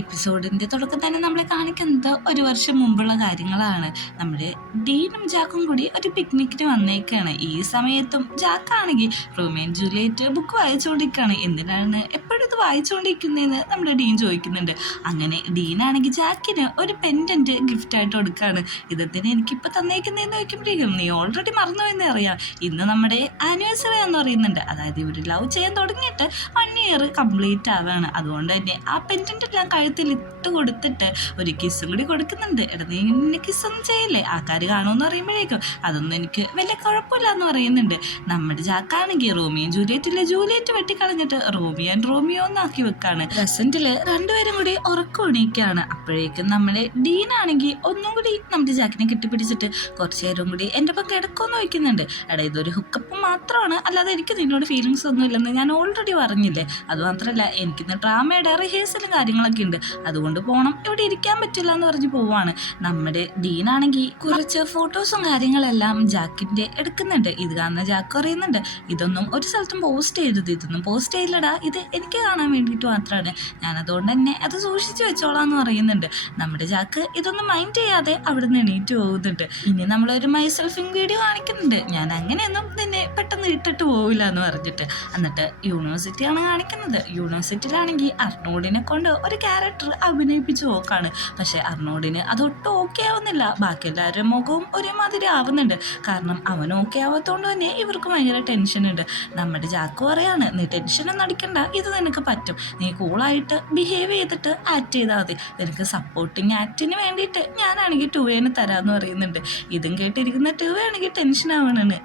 എപ്പിസോഡിൻ്റെ തുടക്കം തന്നെ നമ്മളെ കാണിക്കുന്നത് ഒരു വർഷം മുമ്പുള്ള കാര്യങ്ങളാണ്. നമ്മുടെ ഡീനും ജാക്കും കൂടി ഒരു പിക്നിക്കിന് വന്നേക്കാണ്. ഈ സമയത്തും ജാക്കാണെങ്കിൽ റോമിയോ ആൻഡ് ജൂലിയറ്റ് ബുക്ക് വായിച്ചുകൊണ്ടിരിക്കുകയാണ്. എന്തിനാണ് എപ്പോഴും ഇത് വായിച്ചുകൊണ്ടിരിക്കുന്നതെന്ന് നമ്മുടെ ഡീൻ ചോദിക്കുന്നുണ്ട്. അങ്ങനെ ഡീനാണെങ്കിൽ ജാക്കിന് ഒരു പെൻഡൻറ്റ് ഗിഫ്റ്റായിട്ട് കൊടുക്കുകയാണ്. ഇതെന്തിനാ എനിക്കിപ്പോൾ തന്നേക്കുന്നതെന്ന് ചോദിക്കുമ്പോഴേക്കും നീ ഓൾറെഡി മറന്നുപോയെന്ന് അറിയാം, ഇന്ന് നമ്മുടെ ആനിവേഴ്സറി എന്ന് പറയുന്നുണ്ട്. അതായത് ഇവർ ലവ് ചെയ്യാൻ തുടങ്ങിയിട്ട് 1 ഇയർ കംപ്ലീറ്റ് ആവുകയാണ്. അതുകൊണ്ട് തന്നെ ആ പെൻഡൻ്റ് എല്ലാം കഴുത്തിൽ ഇട്ട് കൊടുത്തിട്ട് ഒരു കിസ്സും കൂടി കൊടുക്കുന്നുണ്ട്. എടാ നീ ഇന്നെ കിസ്സൊന്നും ചെയ്യില്ലേ, ആൾക്കാർ കാണുമെന്ന് പറയുമ്പോഴേക്കും അതൊന്നും എനിക്ക് വലിയ കുഴപ്പമില്ല എന്ന് പറയുന്നുണ്ട്. നമ്മുടെ ജാക്കാണെങ്കിൽ റോമിയോ ജൂലിയറ്റ് വെട്ടിക്കളഞ്ഞിട്ട് റോമിയോ ആൻഡ് റോമിയോ എന്നാക്കി വെക്കാണ്. പ്രസന്റില് രണ്ടുപേരും കൂടി ഉറക്കം എണീക്കാണ്. അപ്പോഴേക്കും നമ്മുടെ ഡീനാണെങ്കിൽ ഒന്നും കൂടി നമ്മുടെ ജാക്കിനെ കെട്ടിപ്പിടിച്ചിട്ട് കുറച്ചു നേരം കൂടി എൻ്റെ ഒപ്പം കിടക്കുമെന്ന് വയ്ക്കുന്നുണ്ട്. എടാ ഇതൊരു ഹുക്കപ്പ് മാത്രമാണ്, അല്ലാതെ എനിക്ക് നിന്നോട് ഫീലിങ്സ് ഒന്നും ഇല്ലെന്ന് ഞാൻ ഓൾറെഡി പറഞ്ഞില്ലേ. അതുമാത്രമല്ല എനിക്കിന്ന് ഡ്രാമയുടെ റിഹേഴ്സലും കാര്യങ്ങളൊക്കെ ഉണ്ട്, അതുകൊണ്ട് പോകണം, ഇവിടെ ഇരിക്കാൻ പറ്റില്ല എന്ന് പറഞ്ഞ് പോവാണ്. നമ്മുടെ ഡീനാണെങ്കിൽ കുറച്ച് ഫോട്ടോസും കാര്യങ്ങളെല്ലാം ജാക്കിൻ്റെ എടുക്കുന്നുണ്ട്. ഇത് കാണുന്ന ജാക്ക് പറയുന്നുണ്ട്, ഇതൊന്നും ഒരു സ്ഥലത്തും പോസ്റ്റ് ചെയ്തത്, ഇതൊന്നും പോസ്റ്റ് ചെയ്യില്ലടാ, ഇത് എനിക്ക് കാണാൻ വേണ്ടിയിട്ട് മാത്രമാണ്, ഞാൻ അതുകൊണ്ട് തന്നെ അത് സൂക്ഷിച്ചു വെച്ചോളാം എന്ന് പറയുന്നുണ്ട്. നമ്മുടെ ജാക്ക് ഇതൊന്നും മൈൻഡ് ചെയ്യാതെ അവിടെ നിന്ന് എണീറ്റ് പോകുന്നുണ്ട്. ഇനി നമ്മളൊരു മൈ സെൽഫിങ് വീഡിയോ കാണിക്കുന്നുണ്ട്, ഞാൻ അങ്ങനെയൊന്നും നിന്നെ പെട്ടെന്ന് ഇട്ടിട്ട് പോവില്ല എന്ന് പറഞ്ഞിട്ട്. എന്നിട്ട് യൂണിവേഴ്സിറ്റിയാണ് കാണിക്കുന്നത്. യൂണിവേഴ്സിറ്റിയിലാണെങ്കിൽ അർണോഡിനെ കൊണ്ട് ഒരു ക്യാരക്ടർ അഭിനയിപ്പിച്ച് നോക്കാണ്. പക്ഷെ അർണോഡിന് അതൊട്ടും ഓക്കെ ആവുന്നില്ല. ബാക്കി എല്ലാവരുടെ മുഖവും ഒരുമാതിരി ആവുന്നുണ്ട്. കാരണം അവൻ ഓക്കെ ആവാത്തതുകൊണ്ട് തന്നെ ഇവർക്ക് ഭയങ്കര ടെൻഷനുണ്ട്. നമ്മുടെ ജാക്ക് പറയാണ്, നീ ടെൻഷനൊന്നും അടിക്കണ്ട, ഇത് നിനക്ക് പറ്റും, നീ കൂളായിട്ട് ബിഹേവ് ചെയ്തിട്ട് ആക്ട് ചെയ്താൽ മതി, നിനക്ക് സപ്പോർട്ടിങ് ആക്ടിന് വേണ്ടിയിട്ട് ഞാനാണെങ്കിൽ 2A തരാമെന്ന് പറയുന്നുണ്ട്. ഇതും കേട്ടിരിക്കുന്ന 2A ആണെങ്കിൽ ടെൻഷൻ ആവണാണ്.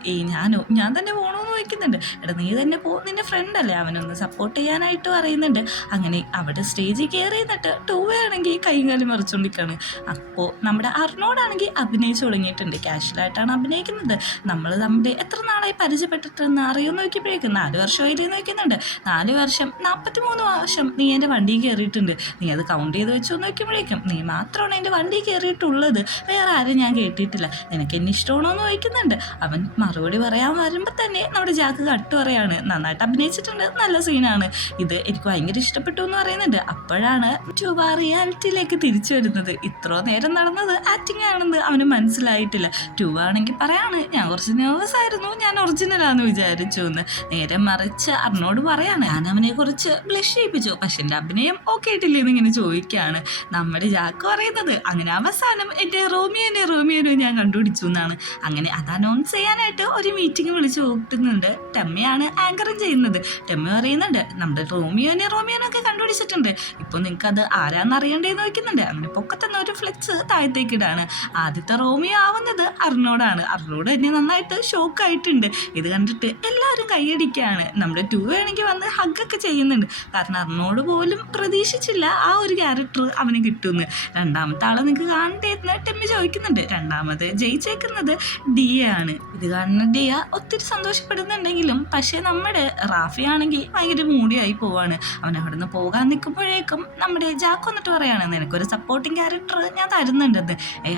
ഞാൻ തന്നെ പോകണമെന്ന് ചോദിക്കുന്നുണ്ട്. എടാ നീ തന്നെ പോ, നിന്റെ ഫ്രണ്ട് അല്ലേ, അവനൊന്ന് സപ്പോർട്ട് ചെയ്യാനായിട്ട് പറയുന്നുണ്ട്. അങ്ങനെ അവിടെ സ്റ്റേജിൽ കയറി നിന്നിട്ട് 2A ആണെങ്കിൽ കൈയും കാലും മറിച്ചുകൊണ്ടിരിക്കുകയാണ്. അപ്പോൾ നമ്മുടെ അർണോഡാണെങ്കിൽ അഭിനയിച്ചു തുടങ്ങിയിട്ടുണ്ട്. കാഷ്വലായിട്ടാണ് അഭിനയിക്കുന്നത്. നമ്മുടെ എത്ര നാളായി പരിചയപ്പെട്ടിട്ടെന്ന് അറിയുമെന്ന് നോക്കിയപ്പോഴേക്കും 4 വർഷമായില്ലേ നോക്കുന്നുണ്ട്. 4 വർഷം 43 വർഷം നീ എൻ്റെ വണ്ടിയിൽ കയറിയിട്ടുണ്ട്, നീ അത് കൗണ്ട് ചെയ്ത് വെച്ചു നോക്കുമ്പോഴേക്കും നീ മാത്രമാണ് എൻ്റെ വണ്ടിയിൽ കയറിയിട്ടുള്ളത്, വേറെ ആരും ഞാൻ കേട്ടിട്ടില്ല, നിനക്ക് എന്നെ ഇഷ്ടമാണോ എന്ന് ചോദിക്കുന്നുണ്ട്. അവൻ മറുപടി പറയാൻ വരുമ്പോൾ തന്നെ നമ്മുടെ ജാക്ക് കട്ട് പറയാണ്, നന്നായിട്ട് അഭിനയിച്ചിട്ടുണ്ട്, നല്ല സീനാണ്, ഇത് എനിക്ക് ഭയങ്കര ഇഷ്ടപ്പെട്ടു എന്ന് പറയുന്നുണ്ട്. അപ്പോഴാണ് ട്യൂബ റിയാലിറ്റിയിലേക്ക് തിരിച്ചു വരുന്നത്. ഇത്ര നേരം നടന്നത് ആക്ടിങ് ആണെന്ന് അവന് മനസ്സിലായിട്ടില്ല. ട്യൂബ ആണെങ്കിൽ പറയാണ്, ഞാൻ കുറച്ച് നെർവസ് ആയിരുന്നു, ഞാൻ ഒറിജിനലാന്ന് വിചാരിച്ചു എന്ന്. നേരെ മറിച്ച് അർണോട് പറയാണ്, ഞാൻ അവനെ കുറച്ച് ബ്ലഷ് ചെയ്യിപ്പിച്ചു, പക്ഷെ എൻ്റെ അഭിനയം ഓക്കെ ആയിട്ടില്ലെന്ന് ഇങ്ങനെ ചോദിക്കുകയാണ്. നമ്മുടെ ജാക്ക് പറയുന്നത്, അങ്ങനെ അവസാനം എൻ്റെ റോമിയോനെ ഞാൻ കണ്ടുപിടിച്ചു എന്നാണ്. അങ്ങനെ അത് അനൗൺസ് ചെയ്യാനായിട്ട് ഒരു മീറ്റിംഗ് വിളിച്ചു കൂട്ടുന്നുണ്ട്. ടെമ്മയാണ് ആങ്കറിങ് ചെയ്യുന്നത്. ടെമ്മ പറയുന്നുണ്ട്, നമ്മുടെ റോമിയോനൊക്കെ കണ്ടുപിടിച്ചിട്ടുണ്ട്, ഇപ്പോൾ നിങ്ങൾക്ക് അത് ആരാന്ന് അറിയണ്ടേന്ന് ചോദിക്കുന്നുണ്ട്. അങ്ങനെ പൊക്കത്തുനിന്ന് ഒരു ഫ്ലെക്സ് താഴത്തേക്ക് ഇടാണ്. ആദ്യത്തെ റോമിയോ ആവുന്നത് അർണോഡാണ്. അർണോഡ് തന്നെ നന്നായിട്ട് ഷോക്കായിട്ടുണ്ട്. ഇത് കണ്ടിട്ട് എല്ലാവരും കൈയടിക്കുകയാണ്. നമ്മുടെ 2A ആണെങ്കിൽ വന്ന് ഹഗ്ഗൊക്കെ ചെയ്യുന്നുണ്ട്. കാരണം അർണോഡ് പോലും പ്രതീക്ഷിച്ചില്ല ആ ഒരു ക്യാരക്ടർ അവന് കിട്ടുമെന്ന്. രണ്ടാമത്തെ ആളെ നിങ്ങൾക്ക് കാണണ്ടേന്ന് ടെമ്മി ചോദിക്കുന്നുണ്ട്. രണ്ടാമത് ജയിച്ചേക്കുന്നത് ഡിയ ആണ്. ഇത് കാണുന്ന ഡിയ ഒത്തിരി സന്തോഷപ്പെടുന്നുണ്ടെങ്കിലും പക്ഷേ നമ്മുടെ റാഫി ആണെങ്കിൽ ഭയങ്കര മൂടിയായി പോവാണ്. അവൻ അവിടെ നിന്ന് പോകാൻ നിൽക്കുമ്പോഴേക്കും നമ്മുടെ ജാക്ക് വന്നിട്ട് പറയാണ്, നിനക്കൊരു സപ്പോർട്ടിങ് ക്യാരക്ടർ ഞാൻ തരുന്നുണ്ടെന്ന്.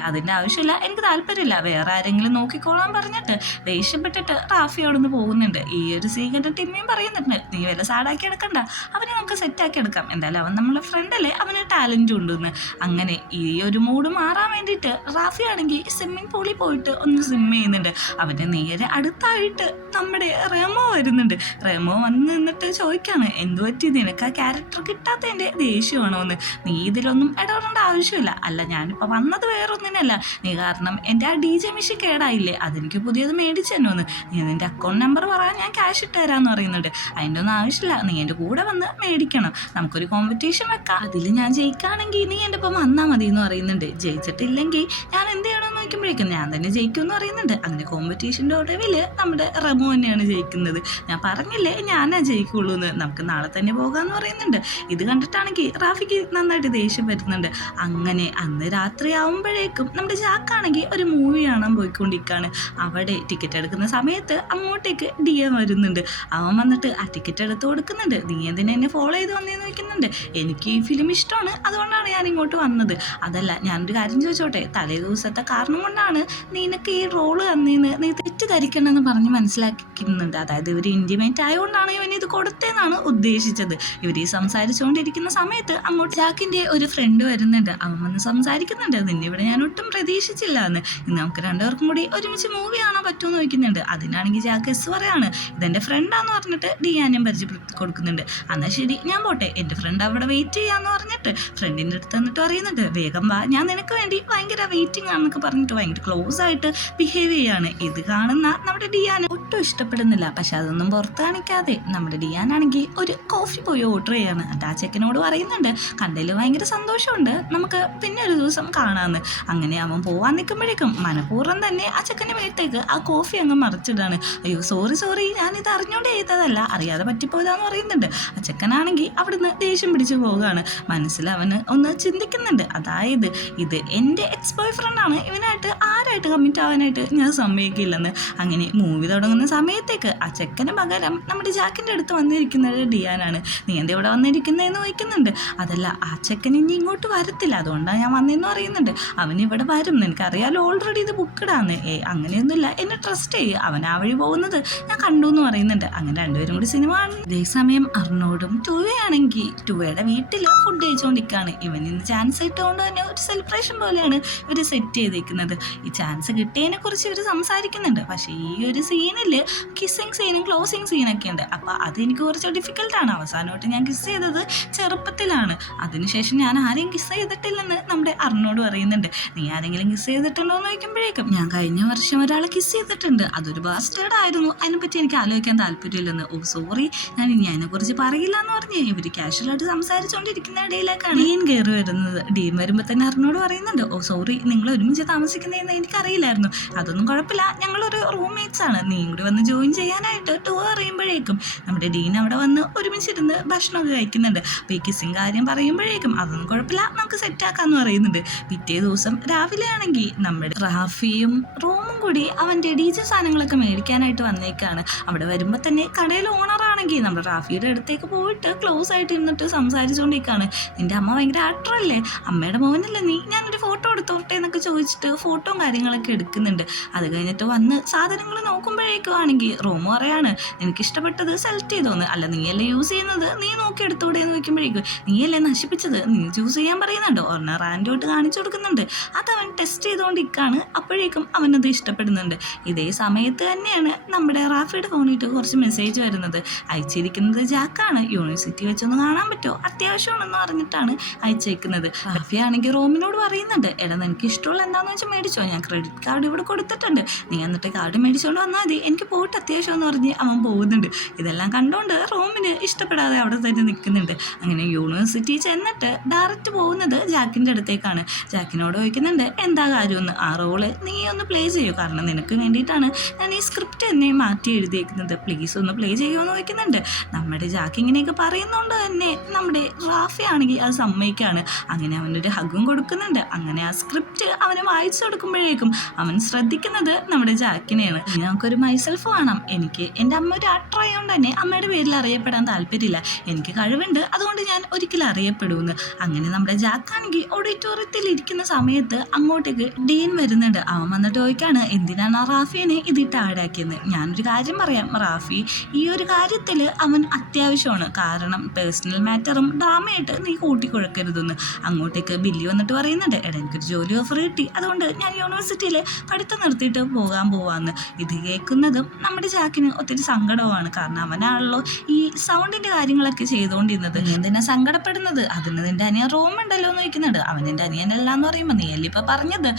അതിൻ്റെ ആവശ്യമില്ല, എനിക്ക് താല്പര്യമില്ല, വേറെ ആരെങ്കിലും നോക്കിക്കോളാൻ പറഞ്ഞിട്ട് ദേഷ്യപ്പെട്ടിട്ട് റാഫി അവിടെ നിന്ന് പോകുന്നുണ്ട്. ഈ ഒരു സീകൻ്റെ ടിമ്മിയും പറയുന്നുണ്ട്, നീ വല്ല സാഡാക്കി എടുക്കണ്ട, അവനെ നമുക്ക് സെറ്റാക്കി എടുക്കാം, എന്തായാലും അവൻ നമ്മളെ ഫ്രണ്ടല്ലേ, അവന് ടാലൻറ്റും ഉണ്ടെന്ന്. അങ്ങനെ ഈ ഒരു മൂഡ് മാറാൻ വേണ്ടിയിട്ട് റാഫി ആണെങ്കിൽ സ്വിമ്മിങ് പൂളിൽ പോയിട്ട് ഒന്ന് സ്വിം ചെയ്യുന്നുണ്ട്. അവൻ്റെ നേരെ അടുത്തായിട്ട് നമ്മുടെ റെമോ വരുന്നുണ്ട്. റെമോ വന്ന് നിന്നിട്ട് ചോദിക്കാണ്, എന്തു പറ്റി, നിനക്ക് ആ ക്യാരക്ടർ കിട്ടാത്തതിൻ്റെ ദേഷ്യമാണോ എന്ന്, നീ ഇതിലൊന്നും ഇടപെടേണ്ട ആവശ്യമില്ല, അല്ല ഞാനിപ്പോൾ വന്നത് വേറൊന്നിനല്ല, നീ കാരണം എൻ്റെ ആ DJ മെഷീൻ കേടായില്ലേ, അതെനിക്ക് പുതിയത് മേടിച്ചു തന്നോന്ന്, നീ നിൻ്റെ അക്കൗണ്ട് നമ്പർ പറയാൻ ഞാൻ ക്യാഷ് ഇട്ട് തരാമെന്ന് പറയുന്നുണ്ട്. അതിൻ്റെ ഒന്നും ആവശ്യമില്ല, നീ എൻ്റെ കൂടെ വന്ന് മേടിക്കണം, നമുക്കൊരു കോമ്പറ്റീഷൻ വെക്കാം, അതിൽ ഞാൻ ജയിക്കുകയാണെങ്കിൽ നീ എൻ്റെ ഒപ്പം വന്നാൽ മതി എന്ന് പറയുന്നുണ്ട്. ജയിച്ചിട്ടില്ലെങ്കിൽ ഞാൻ എന്ത് ചെയ്യണമെന്ന് നോക്കുമ്പോഴേക്കും ഞാൻ തന്നെ ജയിക്കുമെന്ന് പറയുന്നുണ്ട്. അങ്ങനെ കോമ്പറ്റീഷൻ്റെ ഒടുവിൽ നമ്മുടെ റെമോ തന്നെയാണ് ജയിക്കുന്നത്. ഞാൻ പറഞ്ഞില്ലേ ഞാനാ ജയിക്കുള്ളൂ എന്ന്, നമുക്ക് നാളെ തന്നെ പോകാമെന്ന് പറയുന്നുണ്ട്. ഇത് കണ്ടിട്ടാണെങ്കിൽ റാഫിക്ക് നന്നായിട്ട് ദേഷ്യം വരുന്നുണ്ട്. അങ്ങനെ അന്ന് രാത്രി ആവുമ്പോഴേക്കും നമ്മുടെ ജാക്കാണെങ്കിൽ ഒരു മൂവി കാണാൻ പോയിക്കൊണ്ടിരിക്കുകയാണ്. അവിടെ ടിക്കറ്റ് എടുക്കുന്ന സമയത്ത് അങ്ങോട്ടേക്ക് ഡിയ വരുന്നുണ്ട്. അവൻ വന്നിട്ട് ആ ടിക്കറ്റ് എടുത്ത് കൊടുക്കുന്നുണ്ട്. നീ എന്തിനാ എന്നെ ഫോളോ ചെയ്ത് വന്നേന്ന് ചോദിക്കുന്നുണ്ട്. എനിക്ക് ഈ ഫിലിം ഇഷ്ടമാണ്, അതുകൊണ്ടാണ് ഞാൻ ഇങ്ങോട്ട് വന്നത്, അതല്ല ഞാനൊരു കാര്യം ചോദിച്ചോട്ടെ, തലേ ദിവസത്തെ കാരണം കൊണ്ടാണ് നിനക്ക് ഈ റോള് തന്നേന്ന് നീ തെറ്റിദ്ധരിക്കണമെന്ന് പറഞ്ഞ് മനസ്സിലാക്കുന്നുണ്ട്. അതായത് ഇവർ ഇൻറ്റിമേറ്റ് ആയതുകൊണ്ടാണ് ഇവൻ ഇത് കൊടുത്തതെന്നാണ് ഉദ്ദേശിച്ചത്. ഇവർ ഈ സംസാരിച്ചുകൊണ്ടിരിക്കുന്ന സമയത്ത് അങ്ങോട്ട് ജാക്കിന്റെ ഒരു ഫ്രണ്ട് വരുന്നുണ്ട്. അവൻ വന്ന് സംസാരിക്കുന്നുണ്ട്. നിന്നെ ഇവിടെ ഞാൻ ഒട്ടും പ്രതീക്ഷിച്ചില്ല എന്ന്. ഇന്ന് നമുക്ക് രണ്ടുപേർക്കും കൂടി ഒരുമിച്ച് മൂവി കാണാൻ പറ്റുമെന്ന് ചോദിക്കുന്നുണ്ട്. അതിനാണെങ്കിൽ ജാക്ക് എസ് പറയാണ്. ഇതെന്റെ ഫ്രണ്ടാന്ന് പറഞ്ഞിട്ട് ഡിയാനും പരിചയപ്പെടുത്തി കൊടുക്കുന്നുണ്ട്. എന്നാൽ ശരി ഞാൻ പോട്ടെ, എന്റെ ഫ്രണ്ട് അവിടെ വെയിറ്റ് ചെയ്യാന്ന് പറഞ്ഞിട്ട് ഫ്രണ്ടിന്റെ അടുത്ത് എന്നിട്ട് അറിയുന്നുണ്ട്. വേഗം വാ, ഞാൻ നിനക്ക് വേണ്ടി ഭയങ്കര വെയിറ്റിംഗ് ആണെന്നൊക്കെ പറഞ്ഞിട്ട് ഭയങ്കര ക്ലോസ് ആയിട്ട് ബിഹേവ് ചെയ്യാണ്. ഇത് കാണുന്ന നമ്മുടെ ഡിയാന് ഒട്ടും ഇഷ്ടപ്പെടുന്നില്ല. പക്ഷെ അതൊന്നും പുറത്ത് കാണിക്കാതെ നമ്മുടെ ഡിയാനാണെങ്കിൽ ഒരു കോഫി പോയി ഓർഡർ ചെയ്യാണ്. എന്നിട്ട് ആ ചെക്കനോട് പറയുന്നുണ്ട്, കണ്ടതിൽ ഭയങ്കര സന്തോഷമുണ്ട്, നമുക്ക് പിന്നെ ഒരു ദിവസം കാണാമെന്ന്. അങ്ങനെ അവൻ പോവാൻ നിൽക്കുമ്പോഴേക്കും മനഃപൂർവ്വം തന്നെ ആ ചെക്കൻ്റെ മേത്തേക്ക് ആ കോഫി അങ്ങ് മറിച്ചിടാണ്. അയ്യോ സോറി ഞാനിത് അറിഞ്ഞോണ്ട് ചെയ്തതല്ല, അറിയാതെ പറ്റിപ്പോയതാന്ന് പറയുന്നുണ്ട്. ആ ചെക്കനാണെങ്കിൽ അവിടുന്ന് ദേഷ്യം പിടിച്ചു പോവുകയാണ്. മനസ്സിൽ അവന് ഒന്ന് ചിന്തിക്കുന്നുണ്ട്, അതായത് ഇത് എൻ്റെ എക്സ് ബോയ് ഫ്രണ്ടാണ്, ഇവനായിട്ട് ആരായിട്ട് കമ്മിറ്റ് ആവാനായിട്ട് ഞാൻ സമ്മതിക്കില്ലെന്ന്. അങ്ങനെ മൂവി തുടങ്ങുന്ന സമയത്തേക്ക് ആ ചെക്കന് പകരം നമ്മുടെ ജാക്കിൻ്റെ അടുത്ത് വന്നിരിക്കുന്നത് ഡിയാനാണ്. നീ എന്താ ഇവിടെ വന്നിരിക്കുന്നതെന്ന് ചോദിക്കുന്നുണ്ട്. അതല്ല, ആ ചെക്കൻ ഇനി ഇങ്ങോട്ട് വരത്തില്ല, അതുകൊണ്ടാണ് ഞാൻ വന്നതെന്ന് പറയുന്നുണ്ട്. അവൻ ഇവിടെ വരും, നിനക്കറിയാലോ ഓൾറെഡി ഇത് ബുക്ക്ഡാന്ന്. അങ്ങനെയൊന്നുമില്ല, എന്നെ ട്രസ്റ്റ് ചെയ്യുക, അവൻ ആ വഴി പോകുന്നത് ഞാൻ കണ്ടു എന്ന് പറയുന്നുണ്ട്. അങ്ങനെ രണ്ടുപേരും കൂടി സിനിമ കാണുന്നു. അതേസമയം അർണോടും ടുവയാണെങ്കിൽ ടുവയുടെ വീട്ടിൽ ഫുഡ് കഴിച്ചുകൊണ്ടിരിക്കുകയാണ്. ഇവൻ ഇന്ന് ചാൻസ് കിട്ടുകൊണ്ട് തന്നെ ഒരു സെലിബ്രേഷൻ പോലെയാണ് ഇവർ സെറ്റ് ചെയ്തേക്കുന്നത്. ഈ ചാൻസ് കിട്ടിയതിനെ കുറിച്ച് ഇവർ സംസാരിക്കുന്നുണ്ട്. പക്ഷേ ഈ ഒരു സീനിൽ കിസ്സിങ് സീനും ക്ലോസിങ് സീനൊക്കെ ഉണ്ട്. അപ്പോൾ അതെനിക്ക് കുറച്ച് ഡിഫിക്കൽട്ടാണ്. അവസാനമായിട്ട് ഞാൻ കിസ് ചെയ്തത് ചെറുപ്പത്തിലാണ്, അതിനുശേഷം ഞാൻ ആരെയും കിസ് ചെയ്തിട്ടില്ലെന്ന് നമ്മുടെ അർണോട് പറയുന്നുണ്ട്. നീ ആരെങ്കിലും കിസ് ചെയ്തിട്ടുണ്ടോ എന്ന് ചോദിക്കുമ്പോഴേക്കും ഞാൻ കഴിഞ്ഞ വർഷം ഒരാളെ കിസ് ചെയ്തിട്ടുണ്ട്, അതൊരു ബാസ്റ്റേഡ് ആയിരുന്നു, അതിനെപ്പറ്റി എനിക്ക് ആലോചിക്കാൻ താല്പര്യമില്ലെന്ന്. ഓ സോറി, ഞാൻ ഇനി അതിനെക്കുറിച്ച് പറയില്ല എന്ന് പറഞ്ഞ് ഇവർ കാഷ്വലായിട്ട് സംസാരിച്ചുകൊണ്ടിരിക്കുന്ന ഇടയിലേക്കാണ് ഡീൻ കയറി വരുന്നത്. ഡീൻ വരുമ്പോൾ തന്നെ അർണോട് പറയുന്നുണ്ട്, ഓ സോറി, നിങ്ങൾ ഒരുമിച്ച് താമസിക്കുന്നതെന്ന് എനിക്കറിയില്ലായിരുന്നു, അതൊന്നും കുഴപ്പമില്ല, ഞങ്ങളൊരു റൂംമേറ്റ്സ് ആണ്, നീ കൂടി വന്ന് ജോയിൻ ചെയ്യാനായിട്ട് ടൂർ അറിയുമ്പോഴേക്കും നമ്മുടെ ഡീൻ അവിടെ വന്ന് ഒരുമിച്ചിരുന്ന് ഭക്ഷണമൊക്കെ കഴിക്കുന്നുണ്ട്. അപ്പോൾ ഈ കിസ്സിങ് കാര്യം പറയുമ്പോഴേക്കും അതൊന്നും കുഴപ്പമില്ല, നമുക്ക് സെറ്റാക്കാന്ന് പറയുന്നുണ്ട്. പിറ്റേ ദിവസം രാവിലെ ആണെങ്കിൽ നമ്മുടെ റാഫിയും റൂമും കൂടി അവൻ്റെ ഡീജെ സാധനങ്ങളൊക്കെ മേടിക്കാനായിട്ട് വന്നേക്കാണ്. അവിടെ വരുമ്പോൾ തന്നെ കടയിൽ ഓണറാണെങ്കിൽ നമ്മുടെ റാഫിയുടെ അടുത്തേക്ക് പോയിട്ട് ക്ലോസ് ആയിട്ട് ഇരുന്നിട്ട് സംസാരിച്ചുകൊണ്ടിരിക്കുകയാണ്. നിൻ്റെ അമ്മ ഭയങ്കര ആക്ടറല്ലേ, അമ്മയുടെ മോനല്ലേ നീ, ഞാനൊരു ഫോട്ടോ എടുത്തോട്ടെ എന്നൊക്കെ ചോദിച്ചിട്ട് ഫോട്ടോയും കാര്യങ്ങളൊക്കെ എടുക്കുന്നുണ്ട്. അത് കഴിഞ്ഞിട്ട് വന്ന് സാധനങ്ങൾ നോക്കുമ്പോഴേക്കും ആണെങ്കിൽ റൂം പറയാണ്, എനിക്ക് ഇഷ്ടപ്പെട്ടത് സെലക്ട് ചെയ്തോന്ന്, അല്ല നീയല്ലേ യൂസ് ചെയ്യുന്നത്, നീ നോക്കി എടുത്തോടെ എന്ന് ചോദിക്കുമ്പോഴേക്കും നീയല്ലേ നശിപ്പിച്ചത്, നീ ചൂസ് ചെയ്യാൻ പറയുന്നുണ്ട്. ഓർണർ റാൻഡോട്ട് കാണിച്ചു കൊടുക്കുന്നുണ്ട്. അതവൻ ടെസ്റ്റ് ചെയ്തുകൊണ്ടിരിക്കുകയാണ്. അപ്പോഴേക്കും അവനത് ഇഷ്ടപ്പെടുന്നുണ്ട്. ഇതേ സമയത്ത് തന്നെയാണ് നമ്മുടെ റാഫിയുടെ ഫോണിട്ട് കുറച്ച് മെസ്സേജ് വരുന്നത്. അയച്ചിരിക്കുന്നത് ജാക്കാണ്. യൂണിവേഴ്സിറ്റി വെച്ചൊന്ന് കാണാൻ പറ്റുമോ, അത്യാവശ്യമാണെന്ന് പറഞ്ഞിട്ടാണ് അയച്ചേക്കുന്നത്. റാഫി ആണെങ്കിൽ റോമിനോട് പറയുന്നുണ്ട്, എടാ നിനക്ക് ഇഷ്ടമുള്ള എന്താണെന്ന് വെച്ചാൽ മേടിച്ചോ, ഞാൻ ക്രെഡിറ്റ് കാർഡ് ഇവിടെ കൊടുത്തിട്ടുണ്ട്, നീ എന്നിട്ട് കാർഡ് മേടിച്ചോണ്ട് വന്നാൽ മതി, എനിക്ക് പോയിട്ട് അത്യാവശ്യം എന്ന് പറഞ്ഞ് അവൻ പോകുന്നുണ്ട്. ഇതെല്ലാം കണ്ടുകൊണ്ട് റോമിന് ഇഷ്ടപ്പെടാതെ അവിടെ തന്നെ നിൽക്കുന്നുണ്ട്. അങ്ങനെ യൂണിവേഴ്സിറ്റി ചെന്നിട്ട് ഡയറക്റ്റ് പോകുന്നത് ജാക്കിൻ്റെ അടുത്തേക്കാണ്. ജാക്കിനോട് ചോദിക്കുന്നുണ്ട്, എന്താ കാര്യമെന്ന്, ആ റോള് നീ ഒന്ന് പ്ലേ ചെയ്യൂ, കാരണം നിനക്ക് വേണ്ടിയിട്ടാണ് ഞാൻ ഈ സ്ക്രിപ്റ്റ് തന്നെ മാറ്റി എഴുതിയേക്കുന്നത്, പ്ലീസ് ഒന്ന് പ്ലേ ചെയ്യുമെന്ന് ചോദിക്കുന്നുണ്ട്. നമ്മുടെ ജാക്ക് ഇങ്ങനെയൊക്കെ പറയുന്നതുകൊണ്ട് തന്നെ നമ്മുടെ റാഫി ആണെങ്കിൽ അത് സമ്മതിക്കുകയാണ്. അങ്ങനെ അവനൊരു ഹഗും കൊടുക്കുന്നുണ്ട്. അങ്ങനെ ആ സ്ക്രിപ്റ്റ് അവന് വായിച്ചു കൊടുക്കുമ്പോഴേക്കും അവൻ ശ്രദ്ധിക്കുന്നത് നമ്മുടെ ജാക്കിനെയാണ്. ഇനി നമുക്കൊരു മൈസെൽഫ് കാണാം, എനിക്ക് എൻ്റെ അമ്മ ഒരു ആക്ടർ ആയതുകൊണ്ട് തന്നെ അമ്മയുടെ പേരിൽ അറിയപ്പെടാൻ താല്പര്യമില്ല, എനിക്ക് കഴിവുണ്ട്, അതുകൊണ്ട് ഞാൻ ഒരിക്കലും അറിയപ്പെടുമെന്ന്. അങ്ങനെ നമ്മുടെ ജാക്കാണെങ്കിൽ ഓഡിറ്റോറിയത്തിൽ ഇരിക്കുന്ന സമയത്ത് അങ്ങോട്ടേക്ക് ഡീൻ വരുന്നുണ്ട്. അവൻ വന്നിട്ട് ചോദിക്കാണ്, എന്തിനാണ് ആ റാഫിനെ ഇതിട്ട് ആടാക്കിയെന്ന്. ഞാനൊരു കാര്യം പറയാം, റാഫി ഈ ഒരു കാര്യത്തിൽ അവൻ അത്യാവശ്യമാണ്, കാരണം പേഴ്സണൽ മാറ്ററും ഡ്രാമയായിട്ട് നീ കൂട്ടിക്കുഴക്കരുതെന്ന്. അങ്ങോട്ടേക്ക് ബില്ലി വന്നിട്ട് പറയുന്നുണ്ട്, എടാ എനിക്കൊരു ജോലി ഓഫർ കിട്ടി, അതുകൊണ്ട് ഞാൻ യൂണിവേഴ്സിറ്റിയിൽ പഠിത്തം നിർത്തിയിട്ട് പോകാൻ പോവാന്ന്. ഇത് കേൾക്കുന്നതും നമ്മുടെ ജാക്കിന് ഒത്തിരി സങ്കടമാണ്, കാരണം അവനാണല്ലോ ഈ സൗണ്ടിൻ്റെ കാര്യങ്ങളൊക്കെ ചെയ്തുകൊണ്ടിരുന്നത്. നീ എന്തിനാ സങ്കടപ്പെടുന്നത്, അതിന് നിൻ്റെ അനിയൻ റോം ഉണ്ടല്ലോ എന്ന് ചോദിക്കുന്നുണ്ട്. അവൻ എൻ്റെ അനിയനല്ല എന്ന് പറയുമ്പോൾ നീ അല്ലേ ഇപ്പം പറഞ്ഞത്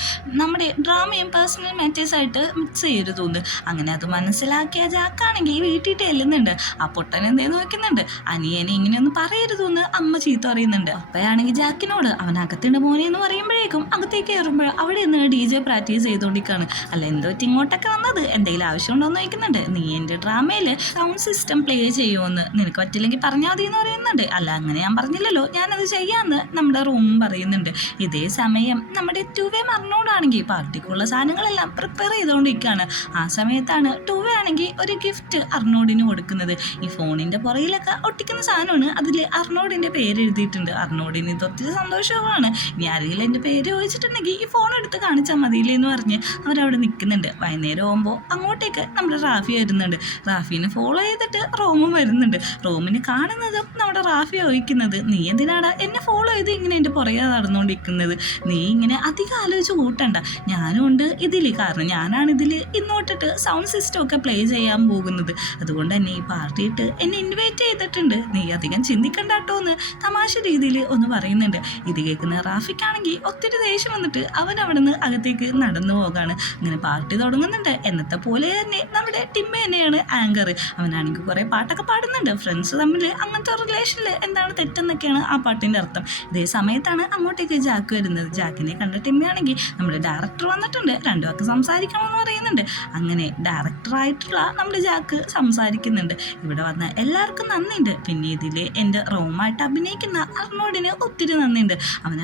നമ്മുടെ ഡ്രാമയും പേഴ്സണൽ മാറ്റേഴ്സായിട്ട് മിക്സ് ചെയ്യരുതെന്ന്. അങ്ങനെ അത് മനസ്സിലാക്കിയ ജാക്കാണെങ്കിൽ ഈ വീട്ടിൽ ചെല്ലുന്നുണ്ട്. ആ പൊട്ടൻ എന്തേന്ന് നോക്കുന്നുണ്ട്, അനിയനെ ഇങ്ങനെയൊന്നും പറയരുതെന്ന് അമ്മ ചീത്ത പറയുന്നുണ്ട്. അപ്പോഴാണെങ്കിൽ ജാക്കിനോട് അവൻ അകത്തുണ്ട് മോനെ എന്ന് പറയുമ്പോഴേക്കും അകത്തേക്ക് കയറുമ്പോൾ അവിടെ നിന്ന് DJ പ്രാക്ടീസ് ചെയ്തുകൊണ്ടിരിക്കുകയാണ്. അല്ല എന്തോ ഇങ്ങോട്ടൊക്കെ വന്നത്, എന്തെങ്കിലും ആവശ്യമുണ്ടോ എന്ന് ചോദിക്കുന്നുണ്ട്. നീ എൻ്റെ ഡ്രാമയിൽ സൗണ്ട് സിസ്റ്റം പ്ലേ ചെയ്യുമെന്ന്, നിനക്ക് പറ്റില്ലെങ്കിൽ പറഞ്ഞാൽ മതി എന്ന് പറയുന്നുണ്ട്. അല്ല അങ്ങനെ ഞാൻ പറഞ്ഞില്ലല്ലോ, ഞാനത് ചെയ്യാമെന്ന് നമ്മുടെ റൂം പറയുന്നുണ്ട്. ഇതേ സമയം നമ്മുടെ ടുവേ മറിനോടാണെങ്കിൽ പാർട്ടിക്കുള്ള സാധനങ്ങളെല്ലാം പ്രിപ്പയർ ചെയ്തുകൊണ്ടിരിക്കുകയാണ്. ആ സമയത്താണ് ടുവേ ആണെങ്കിൽ ഒരു ഗിഫ്റ്റ് അർണോഡിന് കൊടുക്കുന്നത്. ഈ ഫോണിൻ്റെ പുറകിലൊക്കെ ഒട്ടിക്കുന്ന സാധനമാണ്, അതിൽ അർണോഡിൻ്റെ പേര് എഴുതിയിട്ടുണ്ട്. അർണോഡിന് ഇത് ഒത്തിരി സന്തോഷമാണ്. ഇനി ആരെങ്കിലും എൻ്റെ പേര് ചോദിച്ചിട്ടുണ്ടെങ്കിൽ ഈ ഫോൺ എടുത്ത് കാണിച്ചാൽ മതിയില്ലേ എന്ന് പറഞ്ഞ് അവരവിടെ നിൽക്കുന്നുണ്ട്. വൈകുന്നേരം ആകുമ്പോൾ അങ്ങോട്ടേക്ക് നമ്മുടെ റാഫി വരുന്നുണ്ട്. റാഫീനെ ഫോളോ ചെയ്തിട്ട് റോമും വരുന്നുണ്ട്. റോമിന് കാണുന്നതും നമ്മുടെ റാഫി ചോദിക്കുന്നത്, നീ എന്തിനാടാ എന്നെ ഫോളോ ചെയ്ത് ഇങ്ങനെ എൻ്റെ പുറകെ നടന്നുകൊണ്ടിരിക്കുന്നത്? നീ ഇങ്ങനെ അധികം ആലോചിച്ച് കൂട്ടണ്ട, ഞാനും ഉണ്ട് ഇതിൽ. കാരണം ഞാനാണ് ഇതിൽ ഇന്നോട്ടിട്ട് സൗണ്ട് സിസ്റ്റം ഒക്കെ പ്ലേ ചെയ്യാൻ പോകുന്നത്. അതുകൊണ്ട് തന്നെ ഈ പാർട്ടിയിട്ട് എന്നെ ഇൻവൈറ്റ് ചെയ്തിട്ടുണ്ട്, നീ അധികം ചിന്തിക്കണ്ട കേട്ടോ എന്ന് തമാശ രീതിയിൽ ഒന്ന് പറയുന്നുണ്ട്. ഇത് കേൾക്കുന്ന റാഫിക്കാണെങ്കിൽ ഒത്തിരി ദേഷ്യം വന്നിട്ട് അവൻ അവിടെ നിന്ന് അകത്തേക്ക് നടന്നു പോകാണ്. അങ്ങനെ പാർട്ടി തുടങ്ങുന്നുണ്ട്. എന്നത്തെ പോലെ തന്നെ നമ്മുടെ ടിമ്മ തന്നെയാണ് ആങ്കർ. അവനാണെങ്കിൽ കുറേ പാട്ടൊക്കെ പാടുന്നുണ്ട്. ഫ്രണ്ട്സ് തമ്മിൽ അങ്ങനത്തെ റിലേഷനിൽ എന്താണ് തെറ്റെന്നൊക്കെയാണ് ആ പാട്ടിൻ്റെ അർത്ഥം. ഇതേ സമയത്താണ് അങ്ങോട്ടേക്ക് ജാക്ക് വരുന്നത്. ജാക്കിനെ കണ്ട ടിമ്മയാണെങ്കിൽ നമ്മുടെ ഡയറക്ടർ വന്നിട്ടുണ്ട്, രണ്ടു വാക്ക് സംസാരിക്കണമെന്ന് പറയുന്നുണ്ട്. അങ്ങനെ ഡയറക്ടറായിട്ടുള്ള നമ്മുടെ ജാക്ക് സംസാരിക്കുന്നുണ്ട്. ഇവിടെ വന്ന എല്ലാവർക്കും നന്ദിയുണ്ട്. പിന്നെ ഇതിൽ എൻ്റെ റോമായിട്ട് അഭിനയിക്കുന്ന അർണോഡിന് ഒത്തിരി നന്ദിയുണ്ട്.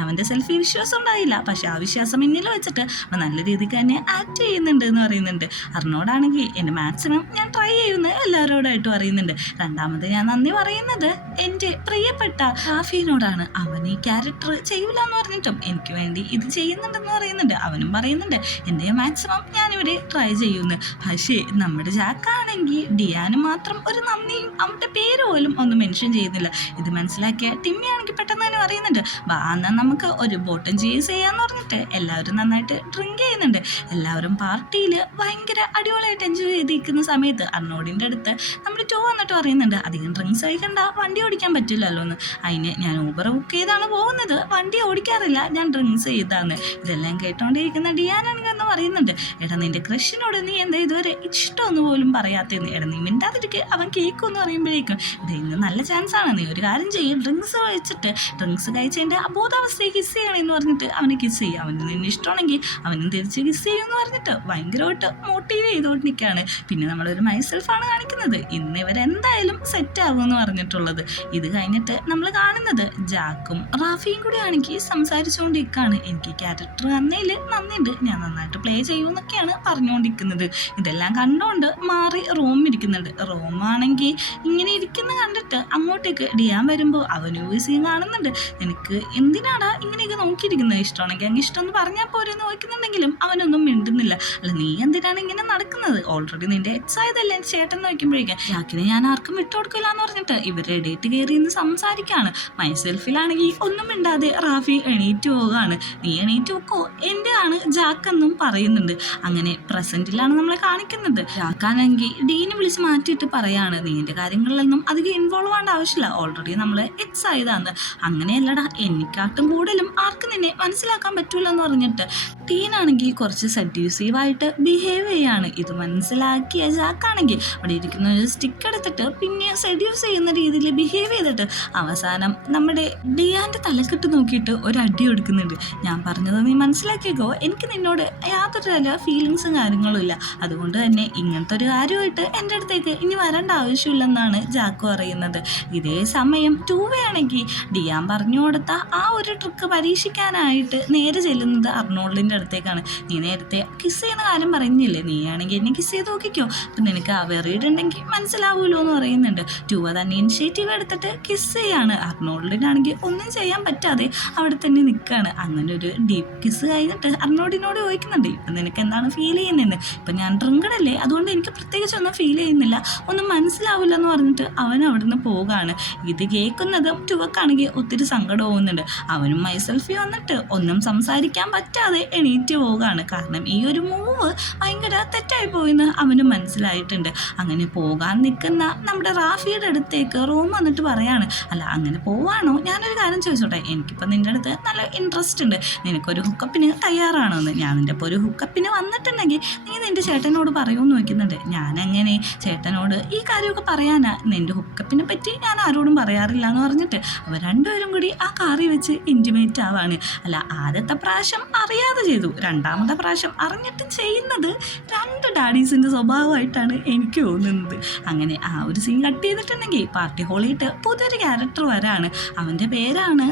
അവൻ്റെ സെൽഫി വിശ്വാസം ഉണ്ടായില്ല, പക്ഷെ ആ വിശ്വാസം മുന്നിൽ വെച്ചിട്ട് അവൻ നല്ല രീതിക്ക് തന്നെ ആക്ട് ചെയ്യുന്നുണ്ട് എന്ന് പറയുന്നുണ്ട്. അർണോഡാണെങ്കിൽ എൻ്റെ മാക്സിമം ഞാൻ ട്രൈ ചെയ്യുമെന്ന് എല്ലാവരോടായിട്ടും അറിയുന്നുണ്ട്. രണ്ടാമത് ഞാൻ നന്ദി പറയുന്നത് എൻ്റെ പ്രിയപ്പെട്ട റാഫിനോടാണ്. അവൻ ഈ ക്യാരക്ടർ ചെയ്യില്ല എന്ന് പറഞ്ഞിട്ടും എനിക്ക് വേണ്ടി ഇത് ചെയ്യുന്നുണ്ടെന്ന് പറയുന്നുണ്ട്. അവനും പറയുന്നുണ്ട് എൻ്റെ മാക്സിമം ഞാനിവിടെ ട്രൈ ചെയ്യുമെന്ന്. പക്ഷേ നമ്മുടെ ജാക്കാണെങ്കിൽ ഡിയാന് മാത്രം ഒരു നന്ദിയും അവൻ്റെ പേര് പോലും ഒന്നും മെൻഷൻ ചെയ്യുന്നില്ല. ഇത് മനസ്സിലാക്കിയ ടിമ്മിയാണെങ്കിൽ പെട്ടെന്ന് തന്നെ പറയുന്നുണ്ട്, വാ എന്നാൽ നമുക്ക് ഒരു ബോട്ടം ചേസ് ചെയ്യാന്ന് പറഞ്ഞിട്ട് എല്ലാവരും നന്നായിട്ട് ഡ്രിങ്ക് ചെയ്യുന്നുണ്ട്. എല്ലാവരും പാർട്ടിയിൽ ഭയങ്കര അടിപൊളിയായിട്ട് എൻജോയ് ചെയ്തിരിക്കുന്ന സമയത്ത് അർണോഡിൻ്റെ അടുത്ത് നമ്മുടെ ടോ വന്നിട്ട് പറയുന്നുണ്ട്, അധികം ഡ്രിങ്ക്സ് കഴിക്കണ്ട, വണ്ടി ഓടിക്കാൻ പറ്റില്ലല്ലോ എന്ന്. അതിന് ഞാൻ ഊബർ ബുക്ക് ചെയ്താണ് പോകുന്നത്, വണ്ടി ഓടിക്കാറില്ല, ഞാൻ ഡ്രിങ്ക്സ് ചെയ്താന്ന്. ഇതെല്ലാം കേട്ടോണ്ടിരിക്കുന്ന ഡിയാനാണെങ്കിൽ എന്ന് പറയുന്നുണ്ട്, എടാ നിന്റെ ക്രഷിനോട് നീ എന്താ ഇതുവരെ ഇഷ്ടമൊന്നു പോലും പറയാത്തേന്ന്. എടാ നീ മിണ്ടാതിരിക്ക്, അവൻ കേൾക്കുമെന്ന് പറയുമ്പോഴേക്കും ഇത് ഇന്ന് നല്ല ചാൻസ് ആണ്, നീ ഒരു കാര്യം ചെയ്യും, ഡ്രിങ്ക്സ് കഴിച്ചിട്ട് ഡ്രിങ്ക്സ് കഴിച്ചതിൻ്റെ അബോധാവസ്ഥയെ കിസ് ചെയ്യണമെന്ന് പറഞ്ഞിട്ട് അവനെ കിസ് ചെയ്യും. അവന് നിന്നെ ഇഷ്ടമാണെങ്കിൽ അവനും തിരിച്ച് കിസ് ചെയ്യുമെന്ന് പറഞ്ഞിട്ട് ഭയങ്കരമായിട്ട് മോട്ടീവ് ചെയ്തുകൊണ്ട് നിൽക്കുകയാണ്. പിന്നെ നമ്മളൊരു മൈസെൽഫാണ് കാണിക്കുന്നത്, ഇന്ന് ഇവരെന്തായാലും സെറ്റ് ആകുമെന്ന് പറഞ്ഞിട്ടുള്ളത്. ഇത് കഴിഞ്ഞിട്ട് നമ്മൾ കാണുന്നത് ജാക്കും റാഫിയും കൂടി ആണെങ്കിൽ സംസാരിച്ചുകൊണ്ടിരിക്കുകയാണ്. എനിക്ക് ക്യാരക്ടർ തന്നതിൽ നന്ദിയുണ്ട്, ഞാൻ നന്നായിട്ട് പ്ലേ ചെയ്യുമെന്നൊക്കെയാണ് പറഞ്ഞുകൊണ്ടിരിക്കുന്നത്. ഇതെല്ലാം കണ്ടുകൊണ്ട് മാറി റോം ഇരിക്കുന്നുണ്ട്. റോമാണെങ്കിൽ ഇങ്ങനെ ഇരിക്കുന്ന കണ്ടിട്ട് അങ്ങോട്ടേക്ക് ഡിയാൻ വരുമ്പോൾ അവൻ യൂസ് ചെയ്യും കാണുന്നുണ്ട്. എനിക്ക് എന്തിനാടാ ഇങ്ങനെയൊക്കെ നോക്കിയിരിക്കുന്നത്, ഇഷ്ടമാണെങ്കിൽ അങ്ങ് ഇഷ്ടം എന്ന് പറഞ്ഞാൽ പോരെ നോക്കുന്നുണ്ടെങ്കിലും അവനൊന്നും മിണ്ടുന്നില്ല. അല്ല നീ എന്തിനാണ് ഇങ്ങനെ നടക്കുന്നത്, ഓൾറെഡി നിന്റെ എക്സ് ആയതല്ലേ ചേട്ടൻ നോക്കുമ്പോഴേക്കും. ജാക്കിനെ ഞാൻ ആർക്കും വിട്ടുകൊടുക്കില്ല എന്ന് പറഞ്ഞിട്ട് ഇവരുടെ ഡേറ്റ് കയറി നിന്ന് സംസാരിക്കുകയാണ്. മൈസെൽഫിലാണെങ്കിൽ ഒന്നും മിണ്ടാതെ റാഫി എണീറ്റ് പോവുകയാണ്. നീ എണീറ്റ് വെക്കോ, എൻ്റെ ആണ് ജാക്കെന്നും പറയുന്നുണ്ട്. അങ്ങനെ പ്രസന്റിലാണ് നമ്മളെ കാണിക്കുന്നത്. ജാക്കാണെങ്കിൽ ഡീനെ വിളിച്ച് മാറ്റിയിട്ട് പറയാണ്, നീ എൻ്റെ കാര്യങ്ങളിലൊന്നും അധികം ഇൻവോൾവ് ആവേണ്ട ആവശ്യമില്ല, ഓൾറെഡി നമ്മൾ എക്സ് ആയതാന്ന്. അങ്ങനെയല്ലടാ, എനിക്കാട്ടും കൂടുതലും ആർക്ക് നിന്നെ മനസ്സിലാക്കാൻ പറ്റൂല എന്ന് പറഞ്ഞിട്ട് ടീനാണെങ്കിൽ കുറച്ച് സെഡ്യൂസീവായിട്ട് ബിഹേവ് ചെയ്യാണ്. ഇത് മനസ്സിലാക്കിയ ജാക്കാണെങ്കിൽ അവിടെ ഇരിക്കുന്ന ഒരു സ്റ്റിക്ക് എടുത്തിട്ട് പിന്നെ സെഡ്യൂസ് ചെയ്യുന്ന രീതിയിൽ ബിഹേവ് ചെയ്തിട്ട് അവസാനം നമ്മുടെ ഡിയാൻ്റെ തലക്കെട്ട് നോക്കിയിട്ട് ഒരു അടി കൊടുക്കുന്നുണ്ട്. ഞാൻ പറഞ്ഞത് നീ മനസ്സിലാക്കിയേക്കോ, എനിക്ക് നിന്നോട് യാതൊരു തല ഫീലിങ്സും കാര്യങ്ങളും ഇല്ല, അതുകൊണ്ട് തന്നെ ഇങ്ങനത്തെ ഒരു കാര്യമായിട്ട് എൻ്റെ അടുത്തേക്ക് ഇനി വരേണ്ട ആവശ്യമില്ലെന്നാണ് ജാക്ക് പറയുന്നത്. ഇതേ സമയം ടൂവയാണെങ്കിൽ ഡിയാൻ പറഞ്ഞു കൊടുത്ത ആ ഒരു ട്രിക്ക് പരീക്ഷിക്കാനായിട്ട് നേരെ ചെല്ലുന്നത് അർണോൾഡിൻ്റെ അടുത്തേക്കാണ്. നീ നേരത്തെ കിസ് ചെയ്യുന്ന കാര്യം പറഞ്ഞില്ലേ, നീ ആണെങ്കിൽ എന്നെ കിസ് ചെയ്ത് നോക്കിക്കോ, അപ്പം നിനക്ക് ആ വെറിയിടുണ്ടെങ്കിൽ മനസ്സിലാവുമല്ലോ എന്ന് പറയുന്നുണ്ട്. ടൂവ തന്നെ ഇനിഷ്യേറ്റീവ് എടുത്തിട്ട് കിസ് ചെയ്യാണ്. അർണോൾഡിനാണെങ്കിൽ ഒന്നും ചെയ്യാൻ പറ്റാതെ അവിടെ തന്നെ നിൽക്കുകയാണ്. അങ്ങനെ ഒരു ഡീപ്പ് കിസ് കഴിഞ്ഞിട്ട് അർണോൾഡിനോട് ചോദിക്കുന്നുണ്ട്, ഇപ്പം നിനക്ക് എന്താണ് ഫീൽ ചെയ്യുന്നതെന്ന്. ഇപ്പം ഞാൻ ഡ്രിങ്കഡല്ലേ, അതുകൊണ്ട് എനിക്ക് പ്രത്യേകിച്ച് ഒന്നും ഫീൽ ചെയ്യുന്നില്ല, ഒന്നും മനസ്സിലാവില്ല എന്ന് പറഞ്ഞിട്ട് അവൻ അവിടെ നിന്ന് പോവുകയാണ്. ഇത് കേൾക്കുന്നതും ടൂവക്കാണെങ്കിൽ ഒത്തിരി സങ്കടം പോകുന്നുണ്ട്. അവനും മൈസെൽഫി വന്നിട്ട് ഒന്നും സംസാരിക്കാൻ പറ്റാതെ എണീറ്റ് പോവുകയാണ്. കാരണം ഈ ഒരു മൂവ് ഭയങ്കര തെറ്റായി പോയെന്ന് അവന് മനസ്സിലായിട്ടുണ്ട്. അങ്ങനെ പോകാൻ നിൽക്കുന്ന നമ്മുടെ റാഫിയുടെ അടുത്തേക്ക് റോം വന്നിട്ട് പറയാണ്, അല്ല അങ്ങനെ പോവാണോ, ഞാനൊരു കാര്യം ചോദിച്ചോട്ടെ, എനിക്കിപ്പോൾ നിൻ്റെ അടുത്ത് നല്ല ഇൻട്രസ്റ്റ് ഉണ്ട്, നിനക്കൊരു ഹുക്കപ്പിന് തയ്യാറാണോ എന്ന്. ഞാൻ നിൻ്റെ ഇപ്പോൾ ഒരു ഹുക്കപ്പിന് വന്നിട്ടുണ്ടെങ്കിൽ നീ നിൻ്റെ ചേട്ടനോട് പറയുമെന്ന് ചോദിക്കുന്നുണ്ട്. ഞാനങ്ങനെ ചേട്ടനോട് ഈ കാര്യമൊക്കെ പറയാനാ, നിൻ്റെ ഹുക്കപ്പിനെ പറ്റി ഞാൻ ആരോടും പറയാറില്ല എന്ന് പറഞ്ഞിട്ട് അവർ രണ്ടുപേരും കൂടി ആ കാറി വെച്ച് ഇൻറ്റിമേറ്റ് ആവാണ്. അല്ല ആദ്യത്തെ പ്രാവശ്യം അറിയാതെ ചെയ്തു, രണ്ടാമത്തെ പ്രാവശ്യം അറിഞ്ഞിട്ട് ചെയ്യുന്നത് രണ്ട് ഡാഡീസിൻ്റെ സ്വഭാവമായിട്ടാണ് എനിക്ക് തോന്നുന്നത്. അങ്ങനെ ആ ഒരു സീൻ കട്ട് ചെയ്തിട്ടുണ്ടെങ്കിൽ പാർട്ടി ഹോളിയിട്ട് പുതിയൊരു ക്യാരക്ടർ വരാണ്. അവൻ്റെ പേരാണ്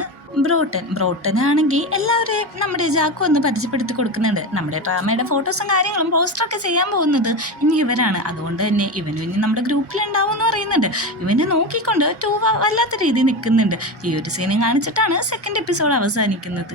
ബ്രോട്ടനാണെങ്കിൽ എല്ലാവരെയും നമ്മുടെ ജാക്കു ഒന്ന് പരിചയപ്പെടുത്തി കൊടുക്കുന്നുണ്ട്. നമ്മുടെ ഡ്രാമയുടെ ഫോട്ടോസും കാര്യങ്ങളും പോസ്റ്ററൊക്കെ ചെയ്യാൻ പോകുന്നത് ഇനി ഇവരാണ്. അതുകൊണ്ട് തന്നെ ഇവനും ഇനി നമ്മുടെ ഗ്രൂപ്പിലുണ്ടാവും എന്ന് പറയുന്നുണ്ട്. ഇവനെ നോക്കിക്കൊണ്ട് ടൂവ വല്ലാത്ത രീതിയിൽ നിൽക്കുന്നുണ്ട്. ഈ ഒരു സീനും കാണിച്ചിട്ടാണ് സെക്കൻഡ് എപ്പിസോഡ് അവസാനിക്കുന്നത്.